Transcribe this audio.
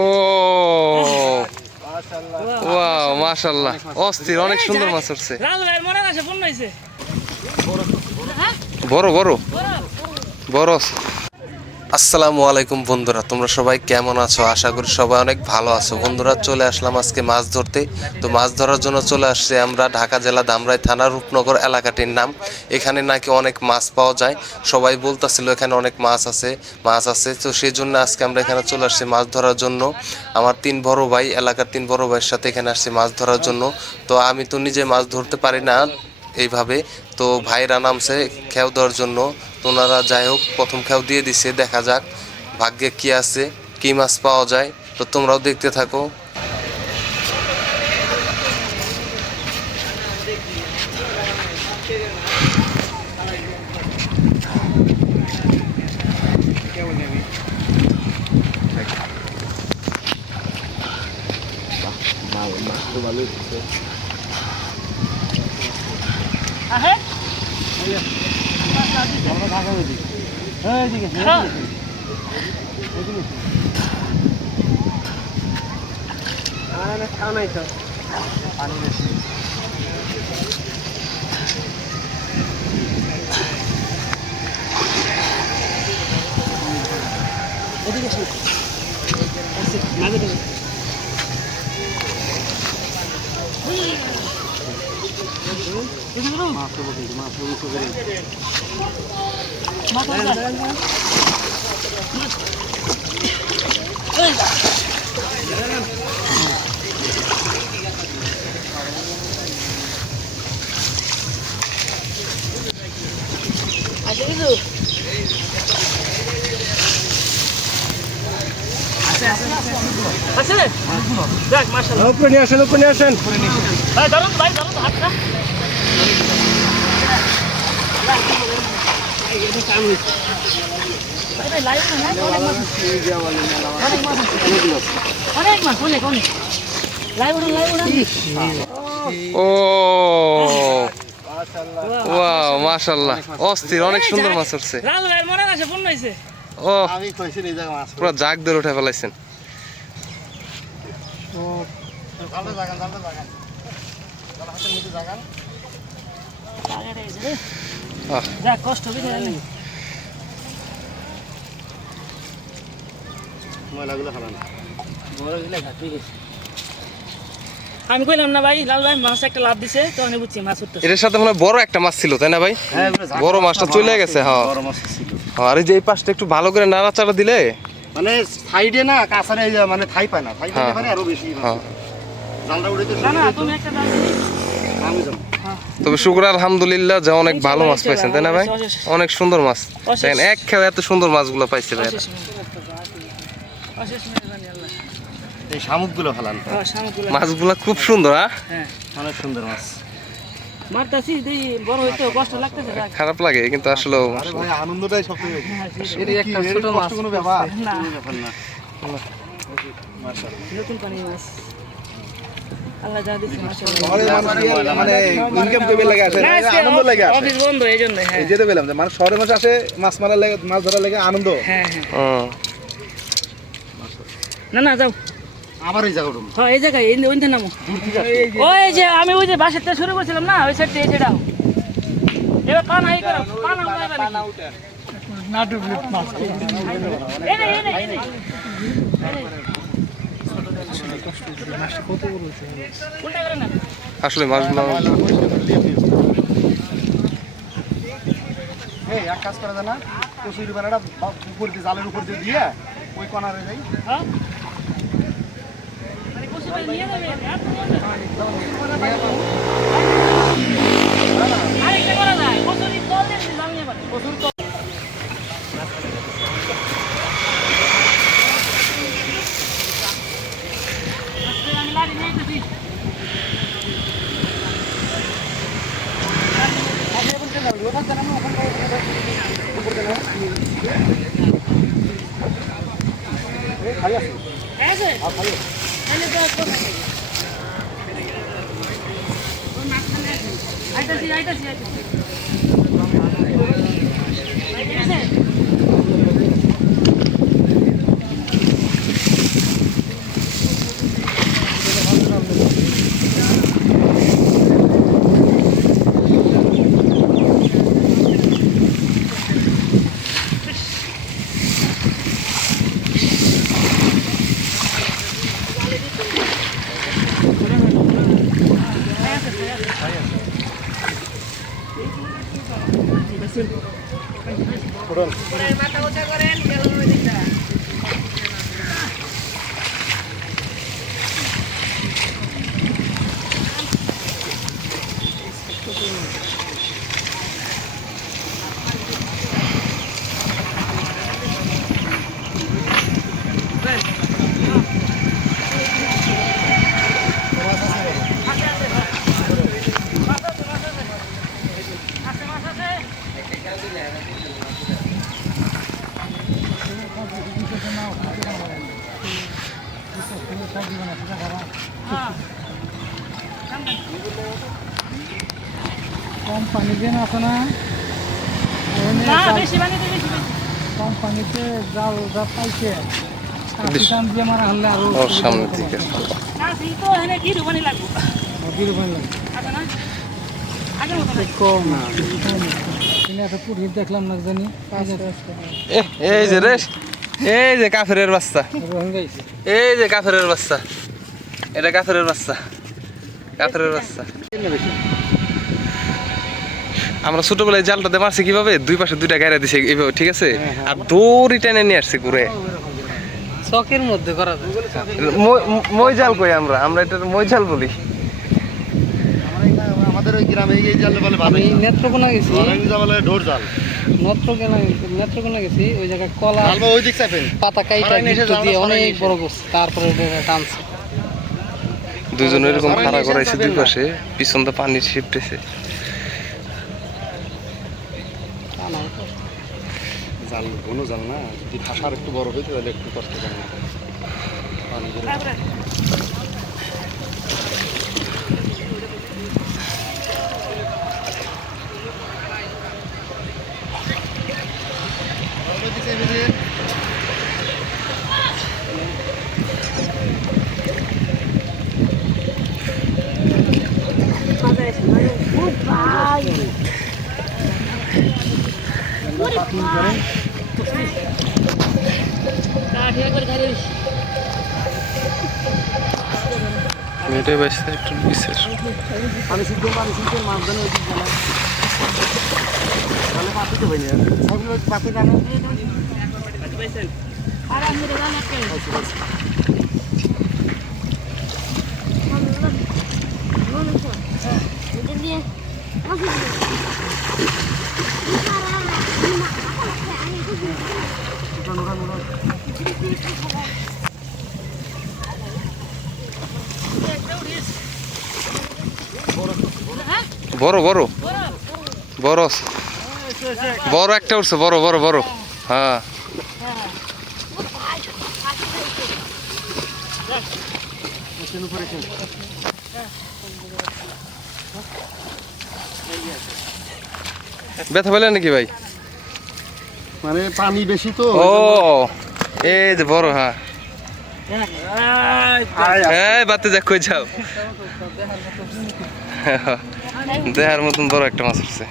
ও wow মাশাআল্লাহ, অস্থির, অনেক সুন্দর মাছ উঠছে। বড় বড় বড়। আসসালামু আলাইকুম বন্ধুরা, তোমরা সবাই কেমন আছো? আশা করি সবাই অনেক ভালো আছো। বন্ধুরা, চলে আসলাম আজকে মাছ ধরতে। তো মাছ ধরার জন্য চলে আসছি আমরা ঢাকা জেলা ধামরাই থানা রূপনগর এলাকাটির নাম। এখানে নাকি অনেক মাছ পাওয়া যায়, সবাই বলতেছিল এখানে অনেক মাছ আছে। তো সেই জন্য আজকে আমরা এখানে চলে আসছি মাছ ধরার জন্য। আমার তিন বড় ভাই, এলাকার তিন বড় ভাইয়ের সাথে এখানে আসছি মাছ ধরার জন্য। তো আমি তো নিজে মাছ ধরতে পারি না এইভাবে, তো ভাইরা নামছে খেয়াও দেওয়ার জন্য। তো ওনারা যাই হোক প্রথম খেয়াও দিয়ে দিছে, দেখা যাক ভাগ্যে কি আছে, কি মাছ পাওয়া যায়। তো তোমরাও দেখতে থাকো। উপরে নিয়ে আসেন। ও ওয়াও মাশাআল্লাহ, অস্থির, অনেক সুন্দর মাছ উঠছে। ও পুরো জাগ ধরে উঠে ফেলাইছেন। আমি কইলাম না ভাই, লাল ভাই মাছ একটা লাভ দিছে, তো আমি বুঝছি মাছ উঠতেছে। এর সাথে মনে হয় বড় একটা মাছ ছিল, তাই না ভাই? বড় মাছটা চলে গেছে। হ্যাঁ, আর এই যে এই পাশটা একটু ভালো করে নাড়াচাড়া দিলে মানে সাইডে না কাছারে মানে থাই পায় না, থাই পায় মানে আরো বেশি জালটা উড়ে তো না না, তুমি একটা দাও। আমি জানি। তবে শুকর আলহামদুলিল্লাহ যে অনেক ভালো মাছ পাইছেন, তাই না ভাই? অনেক সুন্দর মাছ। দেখেন এক খেয়ে এত সুন্দর মাছগুলো পাইছে ভাই। এই শামুকগুলো ফেলান, মাছগুলো খুব সুন্দর। হ্যাঁ, অনেক সুন্দর মাছ মারতাছি, দেই বড় হইতো কষ্ট লাগতেছে। খারাপ লাগে কিন্তু আসলে ভাই আনন্দটাই সবথেকে বেশি। এটা একটা ছোট মাছ, কোনো ব্যাপার না ব্যাপার না। নতুন পানি মাছ আল্লাহ যা দিছে মাশাআল্লাহ। শহরের মানুষ মানে ইনকাম করবে লাগে আসে, আনন্দ লাগে আসে। অফিস বন্ধ এইজন্য। হ্যাঁ, এই যেতে বললাম যে মানুষ শহরের মানুষ আসে মাছ মারার লাগে, মাছ ধরার লাগে আনন্দ। হ্যাঁ হ্যাঁ। না না যাও, আবার এই জায়গাটা হ্যাঁ এই জায়গায় ওইখানে নামো। ওই যে আমি ওই যে বাসাতে শুরু করছিলাম না, ওই সাইডে এই সাইডাও। এবার কানা এই করো, কানা উঠাইবা না ডুবলি মাছ। এই নে মাছটা কত বড় হইছে, উল্টা করে না। আসলে মাছগুলো এই এক কাজ করা যায় না, কচুরি বানাটা উপর দিয়ে জালের উপর দিয়ে দিয়ে ওই কর্নারে যাই। হ্যাঁ মানে কুসি করে নিয়ে যাবে। আরেকটা করা যায়, কচুরি তল দিয়ে জাল নিয়ে পারে। কচুরি তল আমি লাড়ি নিয়ে যেতেছি। আইতাছি। কম পানি দিয়ে আছে না বেশি পানি দিয়ে বেশি কম পানিতে জাল যা পাইছে কাম দিয়ে মারা হলে আরো ওর সামনে থেকে না সেই তো এখানে কি পানি লাগবে গিরে পানি লাগে আছে না আগে মতো কম না কিনে একটা পুরি দেখলাম না জানি এই যে রে এই যে কাফেরের বাচ্চা রোহিঙ্গাইছে এই যে কাফেরের বাচ্চা এটা কাফেরের বাচ্চা কাফেরের বাচ্চা আমরা ছোটবেলায় জালটাতে মারছি কিভাবে দুই পাশে দুইটা গাড়ি দিছে এইভাবে ঠিক আছে আর দড়ি টেনে নিয়ে আসছে ঘুরে চকের মধ্যে করা যায় মই জাল কই আমরা আমরা এটা মই জাল বলি আমাদের ওই গ্রামে এই জাল বলে ভালো নেত্রকোনা গেছি বলে ঢোর জাল নেত্রকোনা গেছি ওই জায়গায় কলা জাল ওই দিক চাপেন পাতা কাইটা দিয়ে অনেক বড় করছে তারপরে টানছে দুজন এরকম খাড়া করাইছে দুই পাশে পিছন তো পানি ছিপতেছে জাল কোনো জাল না যদি ঠাসার একটু বড় হইতো তাহলে একটু কষ্ট করে পানি দিয়ে মেয়েটাই বাইসে একটু বিশেষ পানি সিদ্ধ মাছ ধরে ওই দিক জানা তাহলে পাতি তো হয়নি সবগুলো পাতি জানো আর আমি রেলা না কেন বড় বড় বড় বড় একটা উঠছে বড় বড় বড় হ্যাঁ ব্যথা পেলেন নাকি ভাই মানে পানি বেশি তো ও এই যে বড় হ্যাঁ এই বাতে যা কই যাও দেহার মতন বড় একটা মাছ উঠছে